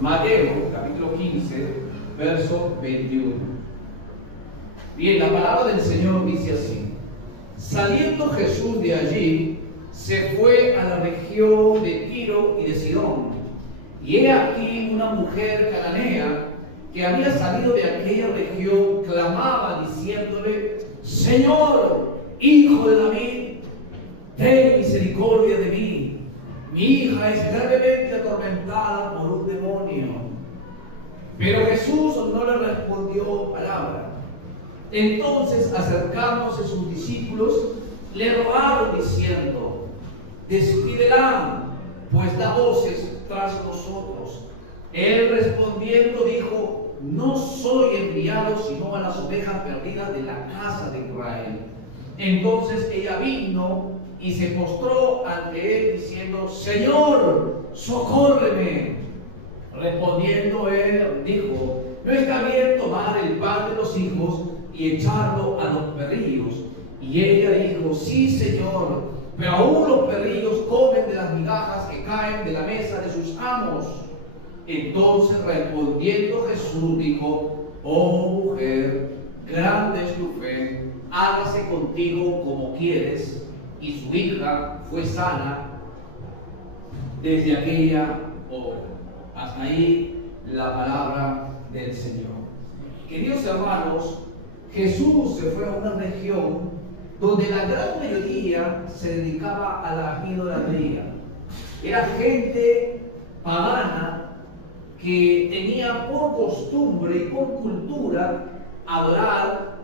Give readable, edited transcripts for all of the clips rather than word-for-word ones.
Mateo, capítulo 15, verso 21. Bien, la palabra del Señor dice así: saliendo Jesús de allí, se fue a la región de Tiro y de Sidón. Y he aquí una mujer cananea que había salido de aquella región, clamaba diciéndole: Señor, hijo de David, ten misericordia de mí. Mi hija es gravemente atormentada por un demonio. Pero Jesús no le respondió palabra. Entonces, acercándose sus discípulos, le rogaron diciendo: despídela, pues da voces tras nosotros. Él respondiendo dijo: no soy enviado sino a las ovejas perdidas de la casa de Israel. Entonces ella vino y se postró ante él diciendo: Señor, socórreme. Respondiendo él dijo: no está bien tomar el pan de los hijos y echarlo a los perrillos. Y ella dijo: sí, Señor, pero aún los perrillos comen de las migajas que caen de la mesa de sus amos. Entonces respondiendo Jesús dijo: oh mujer, grande es tu fe, hágase contigo como quieres. Y su hija fue sana desde aquella hora. Hasta ahí la palabra del Señor. Queridos hermanos, Jesús se fue a una región donde la gran mayoría se dedicaba a la idolatría. Era gente pagana que tenía por costumbre y por cultura adorar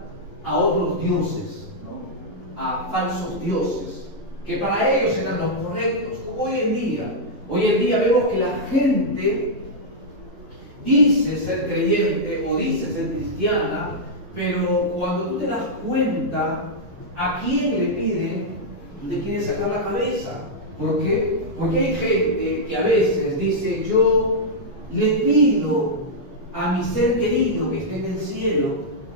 a otros dioses, ¿no? A falsos dioses, que para ellos eran los correctos. Hoy en día vemos que la gente dice ser creyente o dice ser cristiana, pero cuando tú te das cuenta a quién le piden, le quieren sacar la cabeza. ¿Por qué? Porque hay gente que a veces dice: yo le pido a mi ser querido que esté en el cielo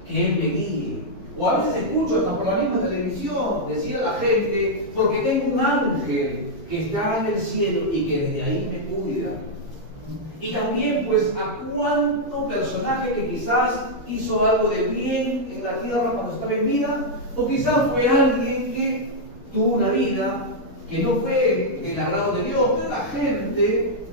que él me guíe. O a veces escucho hasta por la misma televisión decir a la gente: porque tengo un ángel que está en el cielo y que desde ahí me cuida. Y también pues a cuánto personaje que quizás hizo algo de bien en la tierra cuando estaba en vida, o quizás fue alguien que tuvo una vida que no fue del agrado de Dios, pero la gente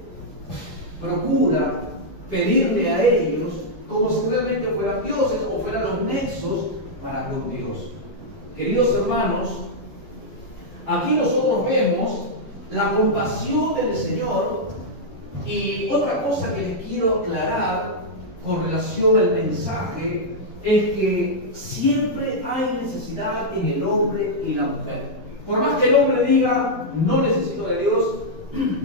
procura pedirle a ellos como si realmente fueran dioses o fueran los nexos para con Dios. Queridos hermanos, aquí nosotros vemos la compasión del Señor. Y otra cosa que les quiero aclarar con relación al mensaje es que siempre hay necesidad en el hombre y la mujer. Por más que el hombre diga: no necesito de Dios,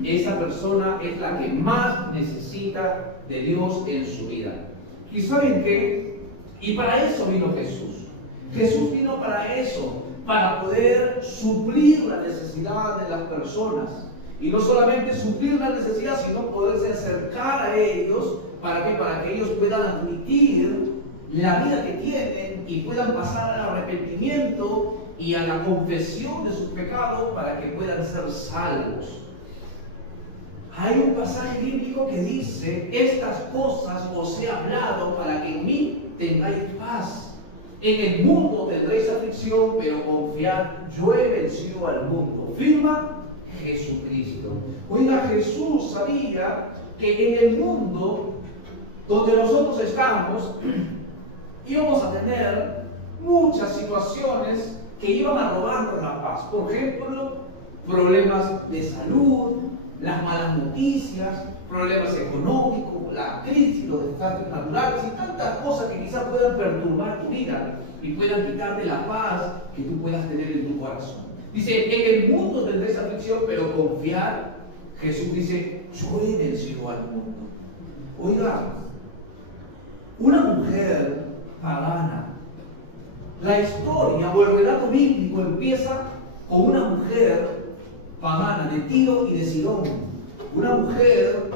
esa persona es la que más necesita de Dios en su vida. ¿Y saben qué? Y para eso vino Jesús. Jesús vino para eso, para poder suplir la necesidad de las personas. Y no solamente suplir la necesidad, sino poderse acercar a ellos. ¿Para qué? Para que ellos puedan admitir la vida que tienen y puedan pasar al arrepentimiento y a la confesión de sus pecados para que puedan ser salvos. Hay un pasaje bíblico que dice: estas cosas os he hablado para que en mí tengáis paz. En el mundo tendréis aflicción, pero confiad, yo he vencido al mundo. Firma Jesucristo. Oiga, Jesús sabía que en el mundo donde nosotros estamos íbamos a tener muchas situaciones que iban a robarnos la paz. Por ejemplo, problemas de salud, las malas noticias, problemas económicos, la crisis, los desastres naturales y tantas cosas que quizás puedan perturbar tu vida y puedan quitarte la paz que tú puedas tener en tu corazón. Dice: en el mundo tendréis aflicción, pero confiar. Jesús dice: yo he vencido al mundo. Oiga, una mujer pagana. La historia o el relato bíblico empieza con una mujer pagana de Tiro y de Sidón. Una mujer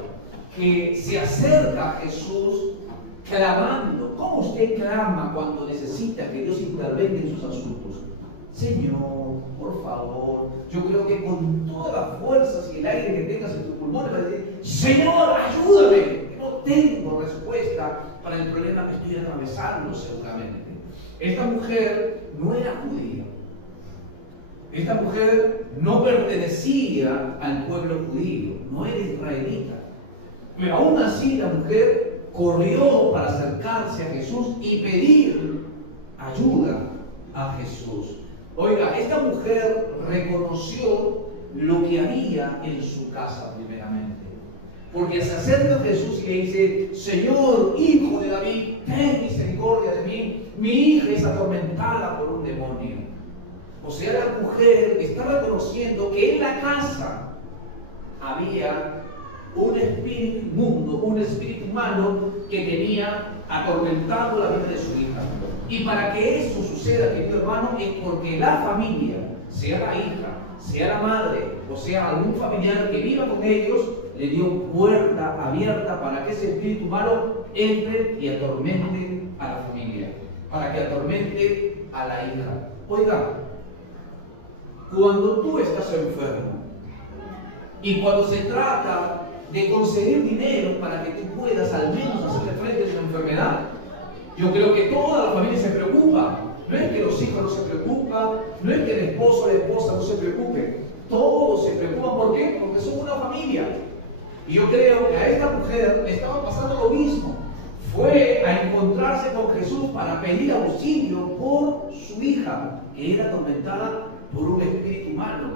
que se acerca a Jesús clamando. ¿Cómo usted clama cuando necesita que Dios intervenga en sus asuntos? Señor, por favor. Yo creo que con todas las fuerzas y el aire que tengas en tus pulmones vas a decir: Señor, ayúdame. tengo respuesta para el problema que estoy atravesando seguramente. Esta mujer no era judía. Esta mujer no pertenecía al pueblo judío, no era israelita. Pero aún así la mujer corrió para acercarse a Jesús y pedir ayuda a Jesús. Oiga, esta mujer reconoció lo que había en su casa primeramente. Porque se acerca a Jesús y le dice: Señor, hijo de David, ten misericordia de mí. Mi hija es atormentada por un demonio. O sea, la mujer está reconociendo que en la casa había un espíritu inmundo, un espíritu malo que tenía atormentado la vida de su hija. Y para que eso suceda, querido hermano, es porque la familia, sea la hija, sea la madre, o sea algún familiar que viva con ellos, le dio puerta abierta para que ese espíritu malo entre y atormente a la familia, para que atormente a la hija. Oiga, cuando tú estás enfermo y cuando se trata de conseguir dinero para que tú puedas al menos hacerle frente a tu enfermedad, yo creo que toda la familia se preocupa. No es que los hijos no se preocupan, no es que el esposo o la esposa no se preocupe. Todos se preocupan. ¿Por qué? Porque son una familia. Y yo creo que a esta mujer le estaba pasando lo mismo. Fue a encontrarse con Jesús para pedir auxilio por su hija, que era atormentada por un espíritu malo.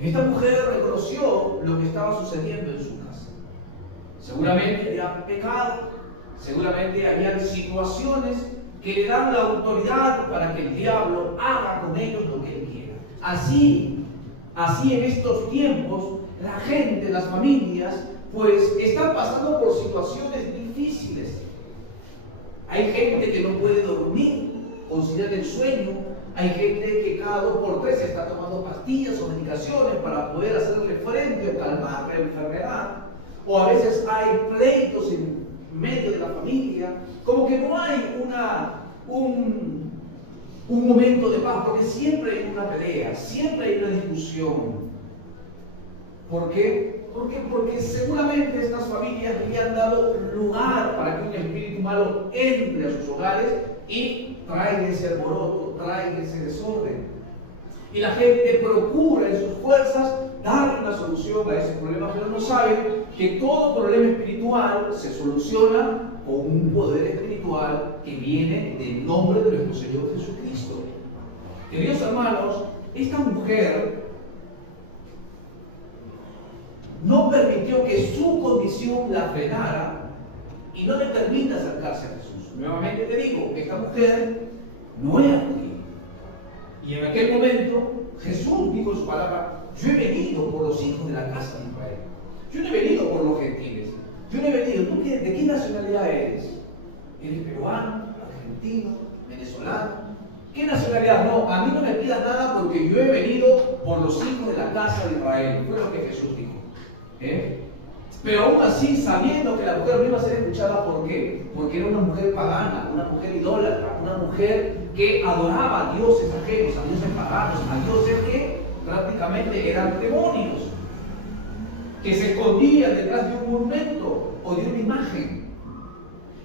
Esta mujer reconoció lo que estaba sucediendo en su casa. Seguramente había pecado, seguramente habían situaciones que le dan la autoridad para que el diablo haga con ellos lo que él quiera. Así en estos tiempos, la gente, las familias, pues están pasando por situaciones difíciles. Hay gente que no puede dormir, conciliar el sueño. Hay gente que cada 2 por 3 está tomando pastillas o medicaciones para poder hacerle frente o calmar la enfermedad. O a veces hay pleitos en medio de la familia, como que no hay un momento de paz, porque siempre hay una pelea, siempre hay una discusión. ¿Por qué? Porque seguramente estas familias le han dado lugar para que un espíritu malo entre a sus hogares y traiga ese alboroto, traiga ese desorden. Y la gente procura en sus fuerzas darle una solución a ese problema, pero no sabe que todo problema espiritual se soluciona con un poder espiritual que viene del nombre de nuestro Señor Jesucristo. Queridos hermanos, esta mujer no permitió que su condición la frenara y no le permita acercarse a Jesús. Nuevamente te digo, esta mujer no era judía. Y en aquel momento Jesús dijo en su palabra: yo he venido por los hijos de la casa de Israel. Yo no he venido por los gentiles. Yo no he venido. ¿Tú de qué nacionalidad eres? ¿Eres peruano, argentino, venezolano? ¿Qué nacionalidad? No, a mí no me pidas nada porque yo he venido por los hijos de la casa de Israel. Fue lo que Jesús dijo. Pero aún así, sabiendo que la mujer no iba a ser escuchada, ¿por qué? Porque era una mujer pagana, una mujer idólatra, una mujer que adoraba a dioses ajenos, a dioses paganos, a dioses que prácticamente eran demonios, que se escondían detrás de un monumento o de una imagen.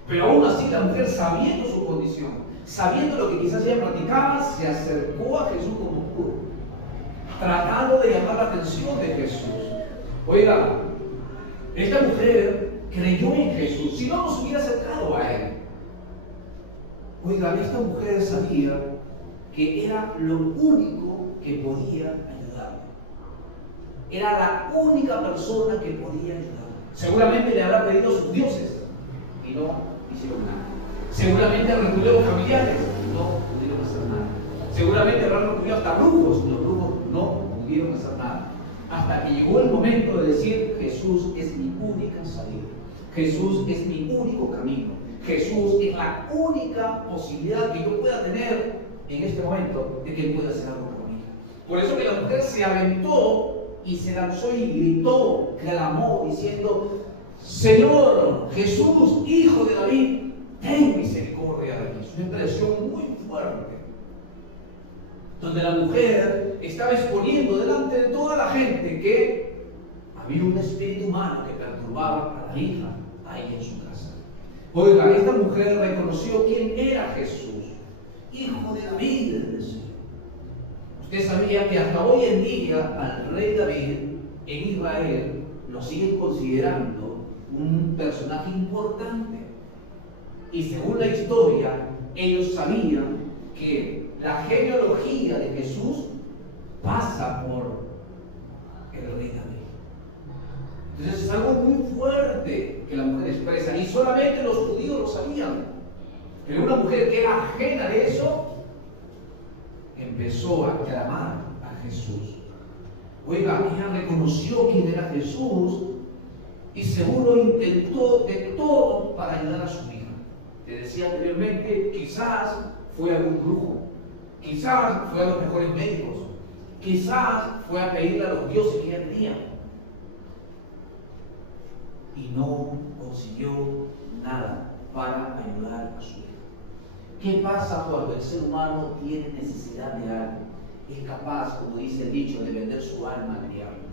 Pero aún así la mujer, sabiendo su condición, sabiendo lo que quizás ella practicaba, se acercó a Jesús como pudo, tratando de llamar la atención de Jesús. Oiga, esta mujer creyó en Jesús, si no, no se hubiera acercado a él. Oiga, esta mujer sabía que era lo único que podía ayudarle. Era la única persona que podía ayudarle. Seguramente le habrá pedido a sus dioses y no hicieron nada. Seguramente recurrió a los familiares y no pudieron hacer nada. Seguramente habrán recurrido hasta brujos y los brujos no pudieron hacer nada. Hasta que llegó el momento de decir: Jesús es mi única salida. Jesús es mi único camino. Jesús es la única posibilidad que yo pueda tener en este momento de que Él pueda hacer algo por mí. Por eso que la mujer se aventó y se lanzó y gritó, clamó, diciendo: Señor Jesús, hijo de David, ten misericordia de mí. Es una expresión muy fuerte, donde la mujer estaba exponiendo delante de toda la gente que había un espíritu humano que perturbaba a la hija, ahí en su casa. Oiga, esta mujer reconoció quién era Jesús, hijo de David, decía. Usted sabía que hasta hoy en día al rey David en Israel lo siguen considerando un personaje importante. Y según la historia, ellos sabían que la genealogía de Jesús pasa por el rey David. Entonces es algo muy fuerte que la mujer expresa, y solamente los judíos lo sabían. Pero una mujer que era ajena de eso, empezó a clamar a Jesús. Oiga, ella reconoció quién era Jesús y seguro intentó de todo para ayudar a su hija. Te decía anteriormente, quizás fue a algún brujo, quizás fue a los mejores médicos, quizás fue a pedirle a los dioses que ella tenía. Y no consiguió nada para ayudar a su hija. ¿Qué pasa cuando el ser humano tiene necesidad de algo? Es capaz, como dice el dicho, de vender su alma al diablo,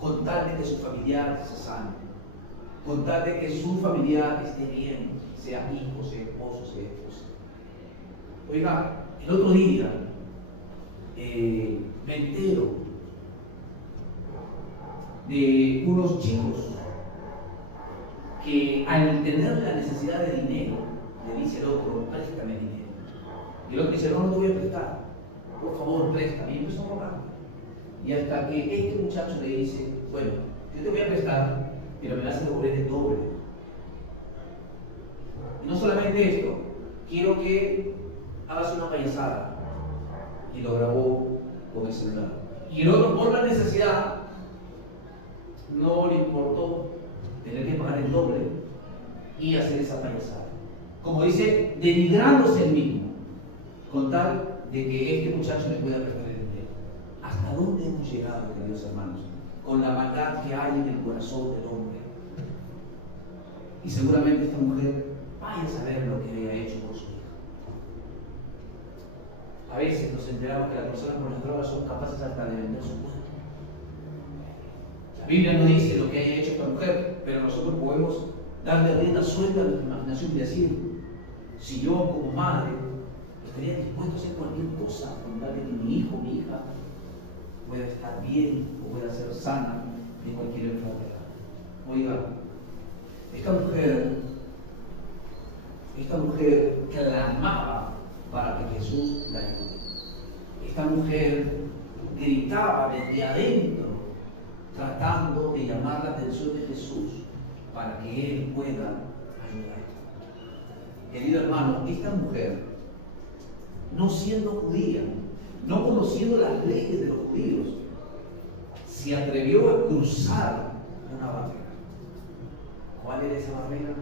con tal de que su familiar se sane, con tal de que su familiar esté bien, sea hijo, sea esposo, sea esposa. Oiga, el otro día me entero de unos chicos que al tener la necesidad de dinero, le dice el otro, préstame dinero. Y el otro dice, no te voy a prestar, por favor, préstame. Y empezó a robar. Y hasta que este muchacho le dice, bueno, yo te voy a prestar, pero me vas a devolver el doble. Y no solamente esto, quiero que hagas una payasada. Y lo grabó con el celular. Y el otro, por la necesidad, no le importó tener que pagar el doble y hacer esa payasada. Como dice, denigrándose el mismo, con tal de que este muchacho le pueda prestar el dinero. ¿Hasta dónde hemos llegado, queridos hermanos? Con la maldad que hay en el corazón del hombre. Y seguramente esta mujer vaya a saber lo que había hecho por su hija. A veces nos enteramos que las personas con las drogas son capaces hasta de vender su cuerpo. La Biblia no dice lo que haya hecho esta mujer, pero nosotros podemos darle rienda suelta a nuestra imaginación y decir, si yo como madre estaría dispuesto a hacer cualquier cosa con tal de que mi hijo, mi hija pueda estar bien o pueda ser sana de cualquier enfermedad. Oiga, esta mujer clamaba para que Jesús la ayude. Esta mujer gritaba desde adentro, tratando de llamar la atención de Jesús para que Él pueda ayudar. Querido hermano, esta mujer, no siendo judía, no conociendo las leyes de los judíos, se atrevió a cruzar una barrera. ¿Cuál era esa barrera?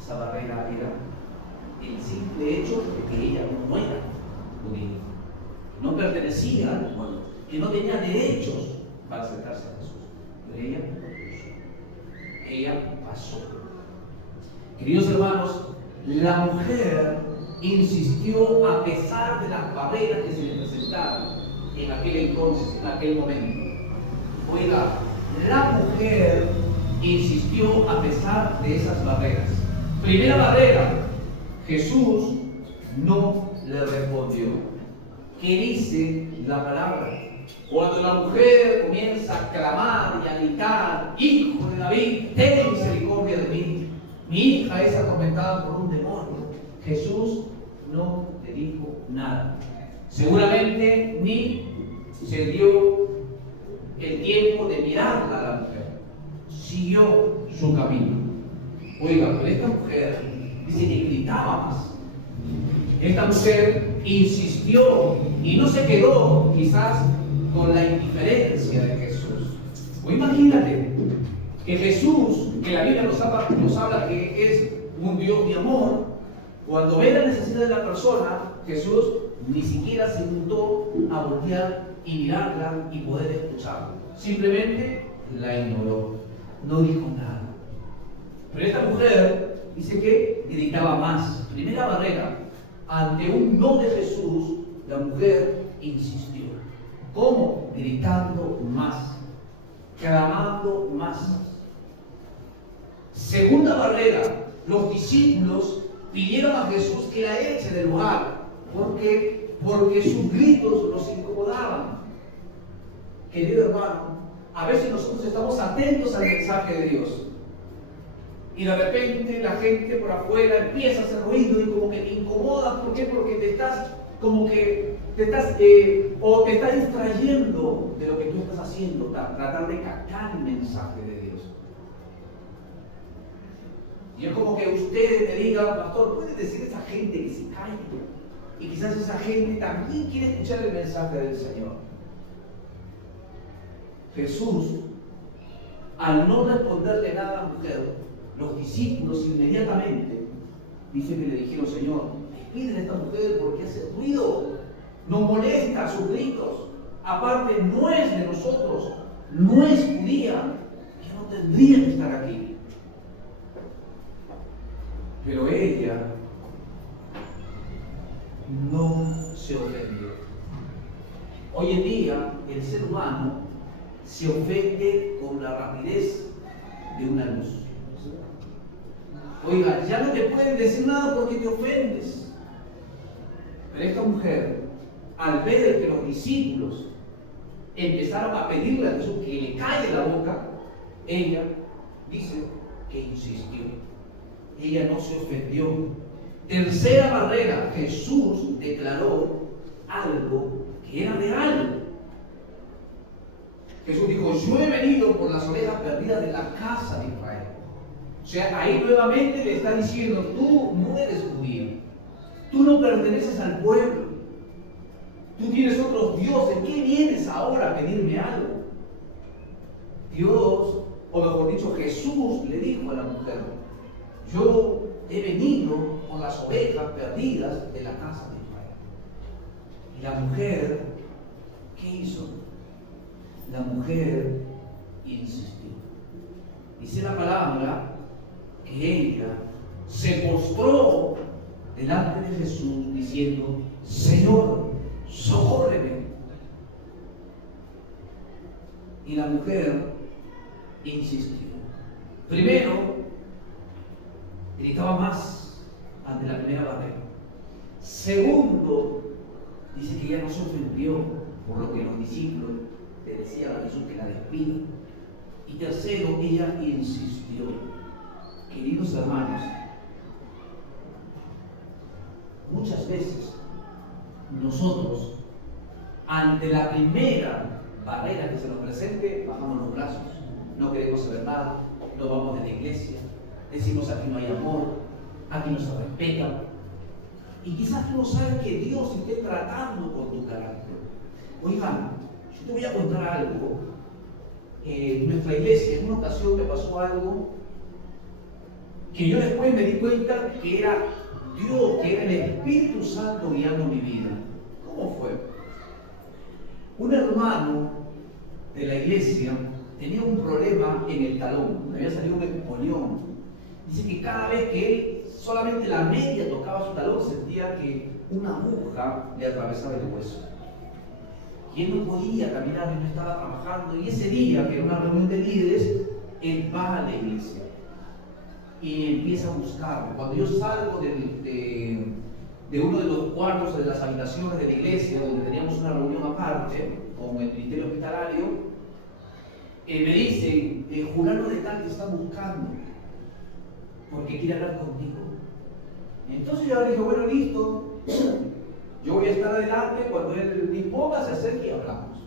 Esa barrera era el simple hecho de que ella no era judía, que no pertenecía al pueblo, que no tenía derechos para acercarse a Jesús. Pero ella pasó. Queridos hermanos, la mujer insistió a pesar de las barreras que se le presentaron en aquel entonces, en aquel momento. Oiga, la mujer insistió a pesar de esas barreras. Primera barrera, Jesús no le respondió. ¿Qué dice la palabra? Cuando la mujer comienza a clamar y a gritar, hijo de David, ten misericordia de mí, mi hija es atormentada por un demonio, Jesús no le dijo nada. Seguramente ni se dio el tiempo de mirarla a la mujer. Siguió su camino. Oiga, pero esta mujer dice que gritaba más. Esta mujer insistió y no se quedó quizás con la indiferencia de Jesús. O imagínate que Jesús, que la Biblia nos habla que es un Dios de amor, cuando ve la necesidad de la persona, Jesús ni siquiera se juntó a voltear y mirarla y poder escucharla. Simplemente la ignoró, no dijo nada. Pero esta mujer dice que gritaba más. Primera barrera, ante un no de Jesús, la mujer insistió. ¿Cómo? Gritando más, clamando más. Segunda segunda barrera, los discípulos pidieron a Jesús que la eche del lugar. ¿Por qué? Porque sus gritos los incomodaban. Querido hermano, a veces nosotros estamos atentos al mensaje de Dios. Y de repente la gente por afuera empieza a hacer ruido y como que te incomoda. ¿Por qué? Porque te estás distrayendo de lo que tú estás haciendo, tratar de captar el mensaje de Dios. Y es como que usted me diga, pastor, ¿puede decir a esa gente que se calle? Y quizás esa gente también quiere escuchar el mensaje del Señor. Jesús, al no responderle nada a la mujer, los discípulos inmediatamente dice que le dijeron, Señor, despide a esta mujer porque hace ruido, nos molesta sus gritos, aparte no es de nosotros, no es judía, ya no tendría que estar aquí. Pero ella no se ofendió. Hoy en día el ser humano se ofende con la rapidez de una luz. Oiga, ya no te pueden decir nada porque te ofendes. Pero esta mujer, al ver que los discípulos empezaron a pedirle a Jesús que le calle la boca, ella dice que insistió. Ella no se ofendió. Tercera barrera, Jesús declaró algo que era real. Jesús dijo, yo he venido por las ovejas perdidas de la casa de Israel. O sea, ahí nuevamente le está diciendo, tú no eres judío, tú no perteneces al pueblo, tú tienes otros dioses, ¿qué vienes ahora a pedirme algo? Dios, o mejor dicho, Jesús le dijo a la mujer, yo he venido por las ovejas perdidas de la casa de Israel. Y la mujer, ¿qué hizo? La mujer insistió. Dice la palabra que ella se postró delante de Jesús diciendo, Señor, socórreme. Y la mujer insistió. Primero, gritaba más ante la primera barrera. Segundo, dice que ella no se ofendió por lo que los discípulos le decían a Jesús que la despida. Y tercero, ella insistió. Queridos hermanos, muchas veces nosotros, ante la primera barrera que se nos presente, bajamos los brazos, no queremos saber nada, no vamos de la iglesia, decimos aquí no hay amor, aquí no se respeta. Y quizás tú no sabes que Dios esté tratando con tu carácter. Oigan, yo te voy a contar algo. En nuestra iglesia, en una ocasión me pasó algo que yo después me di cuenta que era Dios, que era el Espíritu Santo guiando mi vida. ¿Cómo fue? Un hermano de la iglesia tenía un problema en el talón, me había salido un espolión. Dice que cada vez que él solamente la media tocaba su talón, sentía que una aguja le atravesaba el hueso. Y él no podía caminar, él no estaba trabajando. Y ese día, que era una reunión de líderes, él va a la iglesia y empieza a buscarme. Cuando yo salgo de uno de los cuartos de las habitaciones de la iglesia, donde teníamos una reunión aparte con el ministerio hospitalario, me dicen, fulano de tal te está buscando porque quiere hablar contigo. Y entonces yo le dije, bueno, listo, yo voy a estar adelante, cuando él disponga se acerque y hablamos.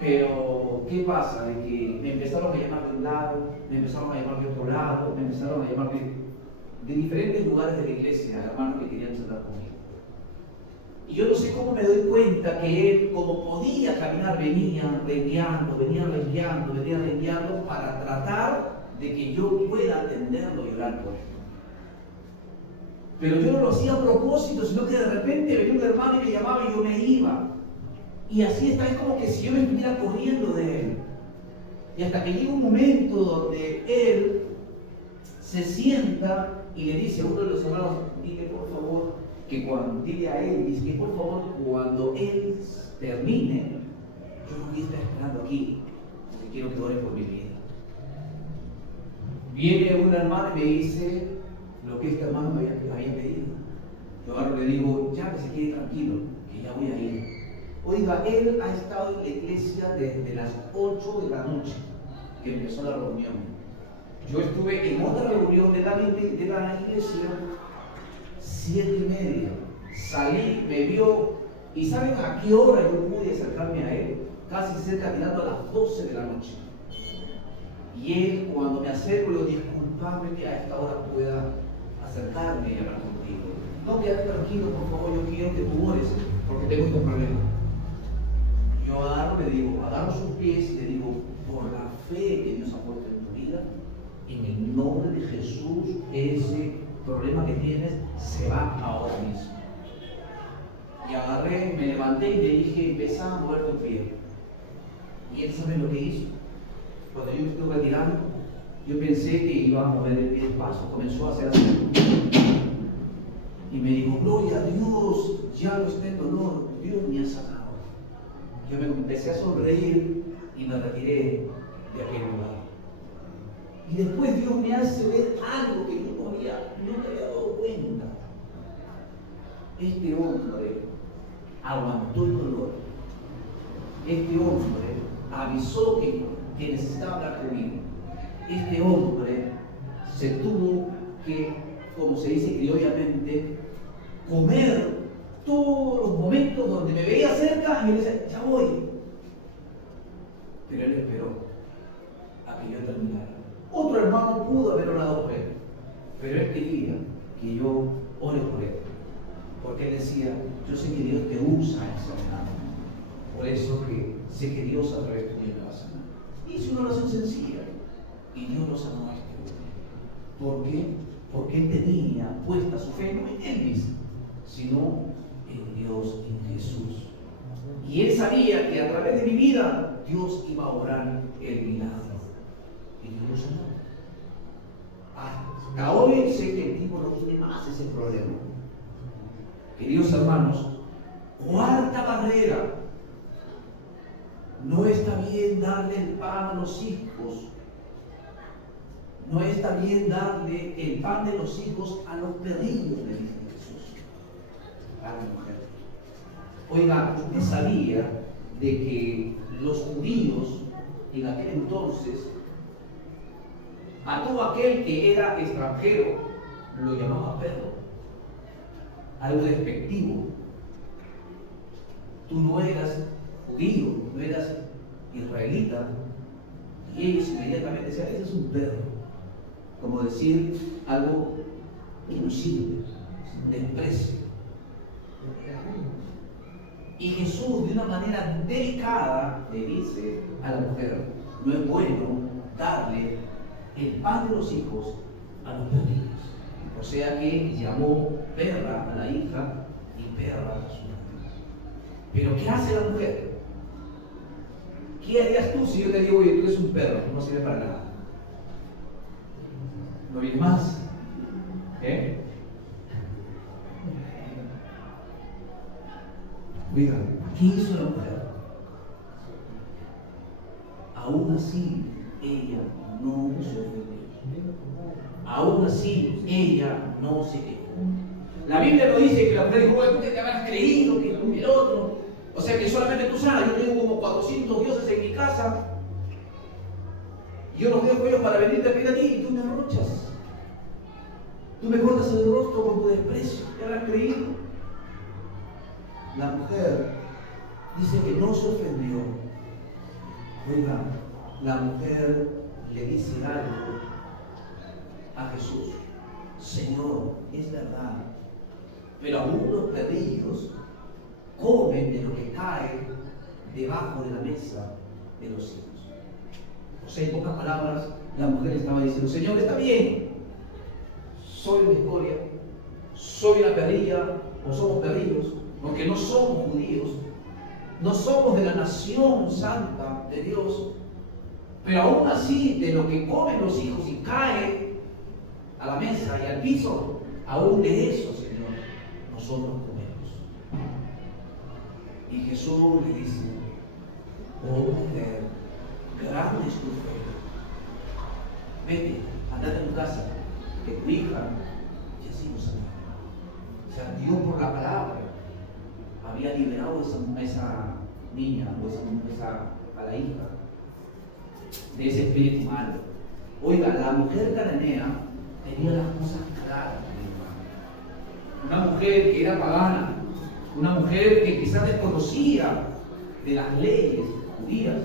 Pero, ¿qué pasa? De que me empezaron a llamar de un lado, me empezaron a llamar de otro lado, me empezaron a llamar de diferentes lugares de la iglesia, hermanos que querían charlar conmigo. Y yo no sé cómo me doy cuenta que él, como podía caminar, venía rengueando para tratar de que yo pueda atenderlo y orar por él. Pero yo no lo hacía a propósito, sino que de repente venía un hermano y me llamaba y yo me iba. Y así está, es como que si yo me estuviera corriendo de él. Y hasta que llega un momento donde él se sienta y le dice a uno de los hermanos, dile por favor, dile a él, dice que por favor cuando él termine, yo no voy a estar esperando aquí, porque quiero que ore por mi vida. Viene una hermana y me dice lo que este hermano me había pedido. Yo ahora le digo, ya que se quede tranquilo, que ya voy a ir. Oiga, él ha estado en la iglesia desde las 8 de la noche que empezó la reunión. Yo estuve en otra reunión de la iglesia 7:30. Salí, me vio, y ¿saben a qué hora yo pude acercarme a él? Casi cerca, tirando a las 12 de la noche. Y él, cuando me acerco, le digo, disculpame que a esta hora pueda acercarme y hablar contigo. No, quédate tranquilo, por favor, yo quiero que tú ores, porque tengo este problema. Yo agarro sus pies y le digo, por la fe que Dios ha puesto en tu vida, en el nombre de Jesús, ese problema que tienes se va ahora mismo. Y agarré, me levanté y le dije, empezá a mover tu pie. Y él sabe lo que hizo. Cuando yo me estuve retirando, yo pensé que iba a mover el pie despacio, comenzó a hacer así. Y me dijo, gloria a Dios, ya no está en dolor, Dios me ha sanado. Yo me empecé a sonreír y me retiré de aquel lugar. Y después Dios me hace ver algo que yo no me había dado cuenta. Este hombre aguantó el dolor. Este hombre avisó que necesitaba hablar conmigo. Este hombre se tuvo que, como se dice criollamente, comer todos los momentos donde me veía cerca y me decía, ya voy. Pero él esperó a que yo terminara. Otro hermano pudo haber orado por él, pero él quería que yo ore por él, porque él decía, yo sé que Dios te usa en sanidad, por eso que sé que Dios a través de tuyo me va a sanar. Hice una oración sencilla y Dios lo sanó a este hombre. ¿Por qué? Porque él tenía puesta su fe no en él mismo, sino en Dios, en Jesús. Y él sabía que a través de mi vida Dios iba a obrar el milagro. Y Dios lo sanó. Hasta hoy sé que el tipo no tiene más ese problema. Queridos hermanos, cuarta barrera. No está bien darle el pan a los hijos. No está bien darle el pan de los hijos a los perrillos, le dice Jesús a la mujer. Oiga, usted sabía de que los judíos en aquel entonces, a todo aquel que era extranjero, lo llamaba perro. Algo despectivo. Tú no eras judío, no eras israelita, y ellos inmediatamente decían, ese es un perro. Como decir algo imposible, desprecio. Y Jesús, de una manera delicada, le dice a la mujer, no es bueno darle el pan de los hijos a los perrillos. O sea que llamó perra a la hija y perra a su madre. Pero ¿qué hace la mujer? ¿Qué harías tú si yo te digo, oye, tú eres un perro, no sirve para nada? ¿No viene más? ¿Eh? Oiga, ¿qué hizo la mujer? Aún así, ella no se ofendió. Aún así, ella no se quejó. La Biblia no dice que la mujer dijo, bueno, tú te habrás creído que el otro. O sea que solamente tú sabes, yo tengo como 400 dioses en mi casa. Yo los dejo ellos para venirte a pedir a ti y tú me arrochas. Tú me cortas el rostro con tu desprecio. ¿Te habrás creído? La mujer dice que no se ofendió. Oiga, la mujer le dice algo a Jesús. Señor, es verdad, pero aún los perrillos comen de lo que cae debajo de la mesa de los hijos. O sea, en pocas palabras, la mujer estaba diciendo, Señor, está bien, soy una escoria, soy una perrilla, o somos perrillos, porque no somos judíos, no somos de la nación santa de Dios, pero aún así, de lo que comen los hijos y cae a la mesa y al piso, aún de eso, Señor, nosotros comemos. Y Jesús le dice, oh mujer, grande es tu fe, vete andate a tu casa, que tu hija ya ha sido sanada. O sea, Dios por la palabra había liberado a esa niña o a la hija de ese espíritu malo. Oiga, la mujer cananea tenía las cosas claras, mi hermano. Una mujer que era pagana, una mujer que quizás desconocía de las leyes judías,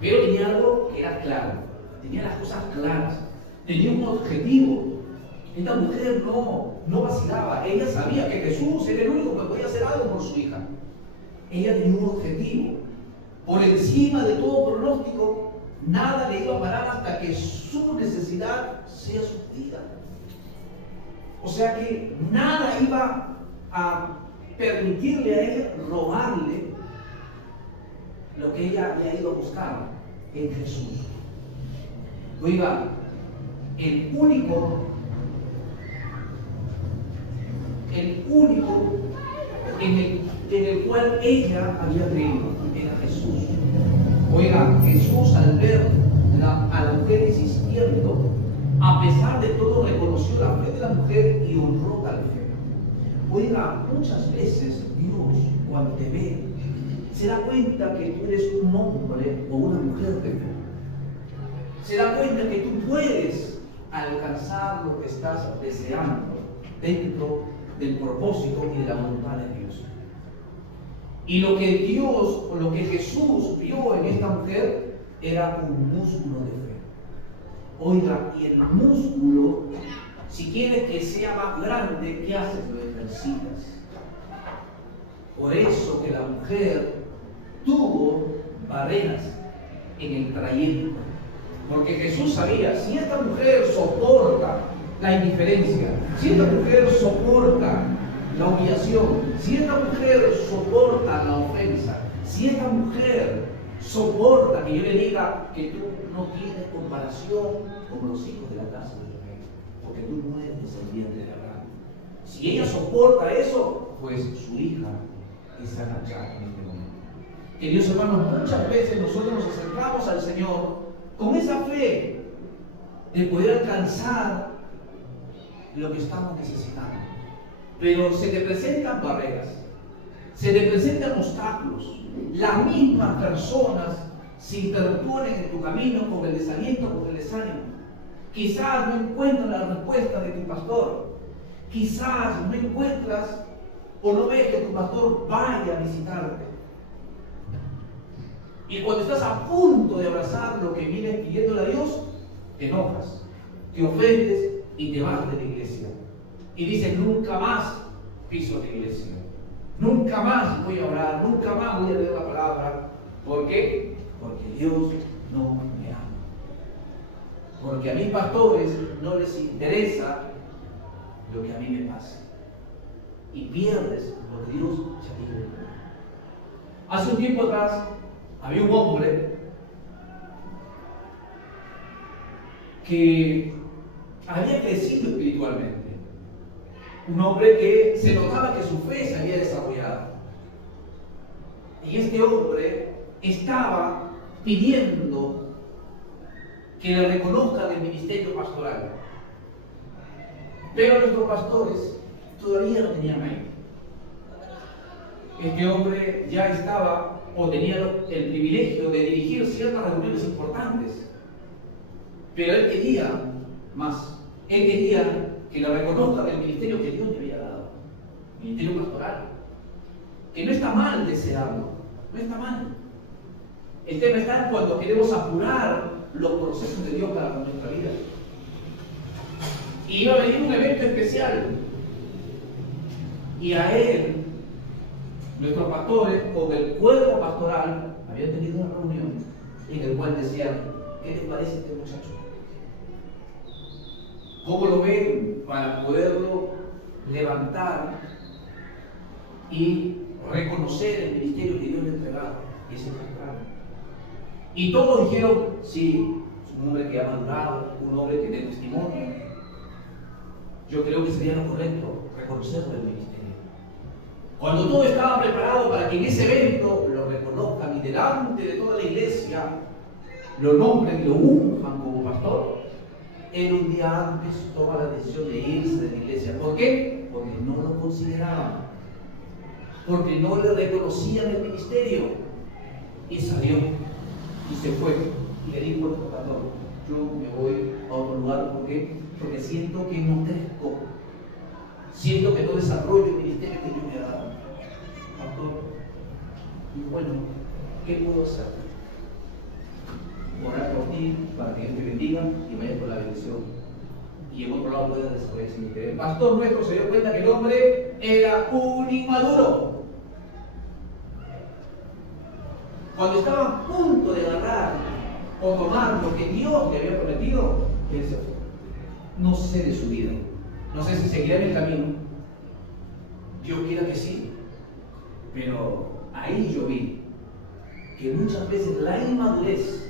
pero tenía algo que era claro, tenía las cosas claras, tenía un objetivo. Esta mujer no vacilaba, ella sabía que Jesús era el único que podía hacer algo por su hija. Ella tenía un objetivo. Por encima de todo pronóstico, nada le iba a parar hasta que su necesidad sea suplida. O sea que nada iba a permitirle a ella robarle lo que ella había ido a buscar en Jesús. Oiga, el único en el cual ella había creído era Jesús. Oiga, Jesús al ver a la mujer insistiendo, a pesar de todo reconoció la fe de la mujer y honró tal fe. Oiga, muchas veces Dios cuando te ve se da cuenta que tú eres un hombre o una mujer de fe. Se da cuenta que tú puedes alcanzar lo que estás deseando dentro del propósito y de la voluntad de Dios. Y lo que Dios, o lo que Jesús vio en esta mujer, era un músculo de fe. Oiga, y el músculo, si quieres que sea más grande, ¿qué haces? Lo ejercitas. Por eso que la mujer tuvo barreras en el trayecto. Porque Jesús sabía, si esta mujer soporta la indiferencia, si esta mujer soporta la humillación, si esta mujer soporta la ofensa, si esta mujer soporta que yo le diga que tú no tienes comparación con los hijos de la casa de Israel, porque tú no eres descendiente de Abraham. Si ella soporta eso, pues su hija es sana ya en este momento. Queridos hermanos, muchas veces nosotros nos acercamos al Señor con esa fe de poder alcanzar lo que estamos necesitando. Pero se te presentan barreras, se te presentan obstáculos. Las mismas personas se interponen en tu camino con el desaliento, con el desánimo. Quizás no encuentras la respuesta de tu pastor. Quizás no encuentras o no ves que tu pastor vaya a visitarte. Y cuando estás a punto de abrazar lo que vienes pidiéndole a Dios, te enojas, te ofendes y te vas de la iglesia. Y dices, nunca más piso la iglesia. Nunca más voy a orar, nunca más voy a leer la palabra. ¿Por qué? Porque Dios no me ama. Porque a mis pastores no les interesa lo que a mí me pasa. Y pierdes lo que Dios ya tiene. Hace un tiempo atrás había un hombre que había crecido espiritualmente. Un hombre que se notaba que su fe se había desarrollado. Y este hombre estaba pidiendo que le reconozcan el ministerio pastoral. Pero nuestros pastores todavía no tenían ahí. Este hombre ya estaba o tenía el privilegio de dirigir ciertas reuniones importantes. Pero él quería más. Él quería que le reconozcan el ministerio que Dios le había dado. Ministerio pastoral. Que no está mal desearlo. No está mal. El tema está cuando queremos apurar los procesos de Dios para nuestra vida. Y iba a venir un evento especial. Y a él, nuestros pastores, con el cuerpo pastoral, habían tenido una reunión en la cual decían, ¿qué les parece este muchacho? ¿Cómo lo ven para poderlo levantar y reconocer el ministerio que Dios le entregaba? Y ese pastoral. Y todos dijeron, sí, es un hombre que ha madurado, un hombre que tiene testimonio. Yo creo que sería lo correcto reconocerlo en el ministerio. Cuando todo estaba preparado para que en ese evento lo reconozcan y delante de toda la iglesia lo nombren y lo unjan como pastor, él un día antes toma la decisión de irse de la iglesia. ¿Por qué? Porque no lo consideraban, porque no le reconocían el ministerio. Y salió y se fue. Y le dijo al pastor: yo me voy a otro lugar. ¿Por qué? Porque siento que no crezco, siento que no desarrollo el ministerio que Dios me ha dado. Pastor, bueno, ¿qué puedo hacer? Orar por ti para que Dios te bendiga y vaya por la bendición. Y en otro lado pueda desarrollar ese ministerio. El pastor nuestro se dio cuenta que el hombre era un inmaduro. Cuando estaba a punto de agarrar o tomar lo que Dios le había prometido, él se fue. No sé de su vida, no sé si seguirá en el camino. Dios quiera que sí, pero ahí yo vi que muchas veces la inmadurez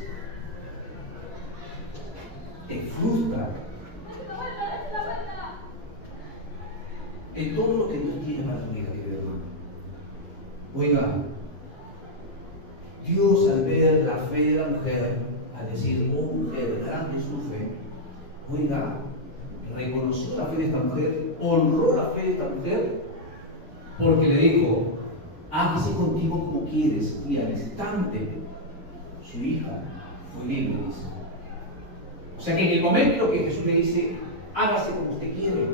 te frustra en todo lo que Dios tiene para tu vida, querido hermano. Oiga, Dios, al ver la fe de la mujer, al decir: oh mujer, grande es tu fe, oiga, reconoció la fe de esta mujer, honró la fe de esta mujer, porque le dijo: hágase contigo como quieres. Y al instante su hija fue libre, dice. O sea que en el momento que Jesús le dice: hágase como usted quiere,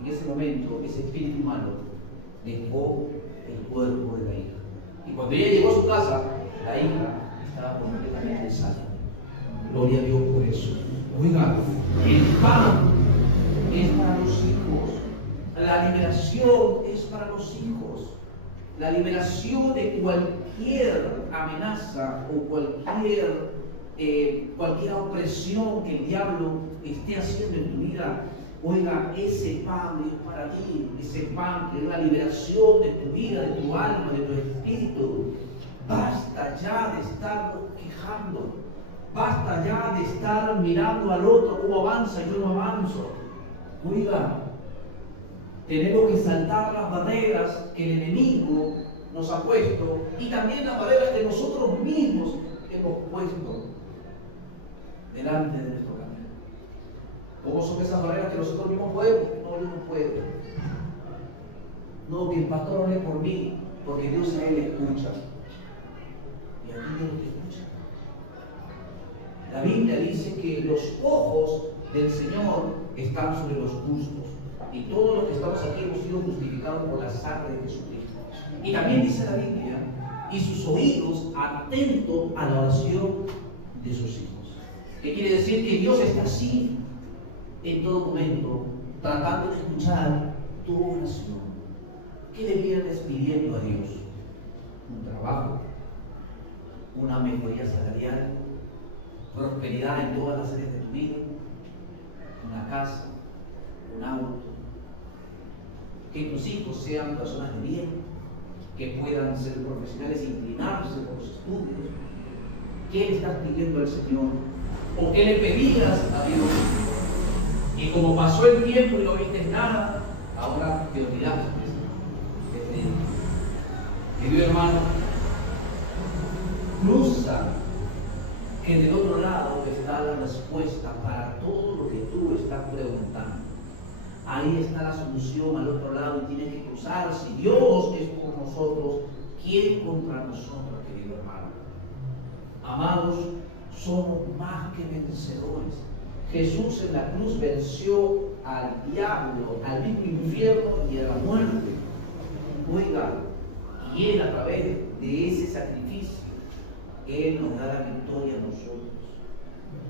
en ese momento ese espíritu humano dejó el cuerpo de la hija. Y cuando ella llegó a su casa, la hija estaba completamente sana. Gloria a Dios por eso. Oiga, el pan es para los hijos. La liberación es para los hijos. La liberación de cualquier amenaza o cualquier opresión que el diablo esté haciendo en tu vida. Oiga, ese pan es para ti, ese pan que es la liberación de tu vida, de tu alma, de tu espíritu. Basta ya de estar quejando, basta ya de estar mirando al otro cómo avanza y yo no avanzo. Oiga, tenemos que saltar las barreras que el enemigo nos ha puesto y también las barreras que nosotros mismos hemos puesto delante de nuestro camino. ¿Cómo son esas barreras que nosotros mismos podemos? No, yo no puedo. No, que el pastor ore por mí, porque Dios a él escucha. Y a ti Dios no te escucha. La Biblia dice que los ojos del Señor están sobre los justos. Y todos los que estamos aquí hemos sido justificados por la sangre de Jesucristo. Y también dice la Biblia: y sus oídos atentos a la oración de sus hijos. ¿Qué quiere decir? Que Dios está así en todo momento, tratando de escuchar tu oración. ¿Qué le vienes pidiendo a Dios? Un trabajo, una mejoría salarial, prosperidad en todas las áreas de tu vida, una casa, un auto, que tus hijos sean personas de bien, que puedan ser profesionales, inclinarse por los estudios. ¿Qué le estás pidiendo al Señor? ¿O qué le pedías a Dios? Y como pasó el tiempo y no viste nada, ahora te olvidaste de pedir. Querido hermano, cruza que del otro lado está la respuesta para todo lo que tú estás preguntando. Ahí está la solución al otro lado y tienes que cruzar. Si Dios es por nosotros, ¿quién contra nosotros, querido hermano? Amados, somos más que vencedores. Jesús en la cruz venció al diablo, al mismo infierno y a la muerte. Oiga, y Él, a través de ese sacrificio, Él nos da la victoria a nosotros.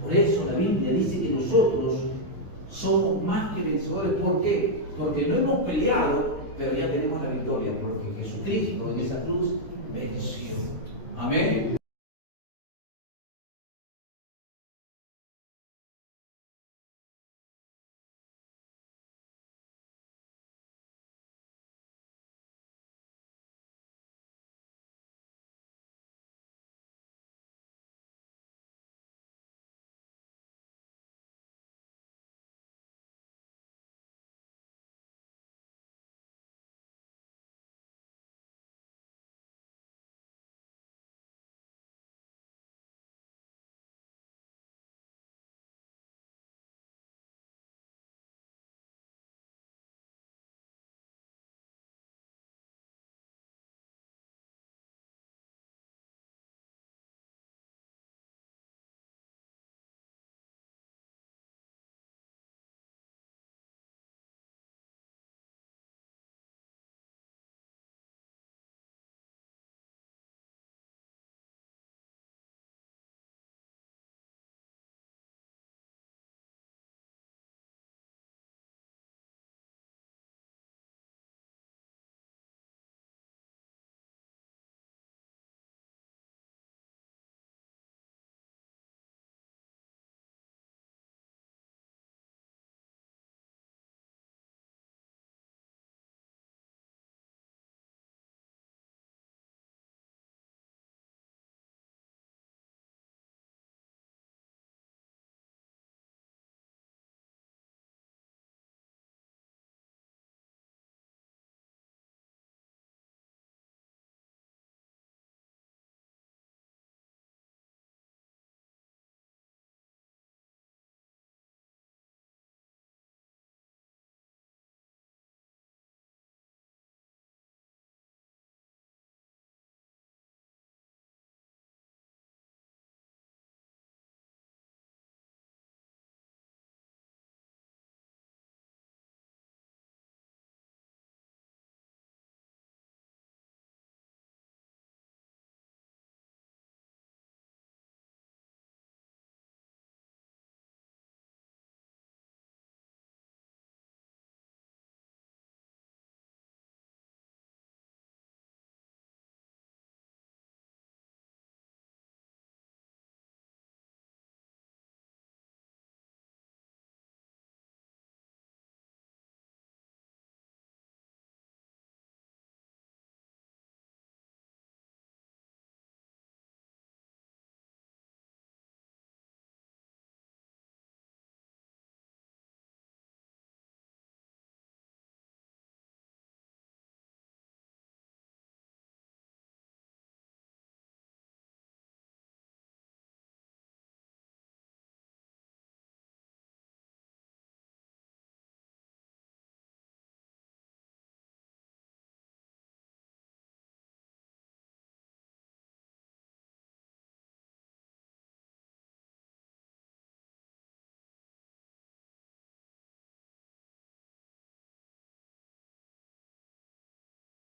Por eso la Biblia dice que nosotros somos más que vencedores. ¿Por qué? Porque no hemos peleado, pero ya tenemos la victoria, porque Jesucristo en esa cruz venció. Amén.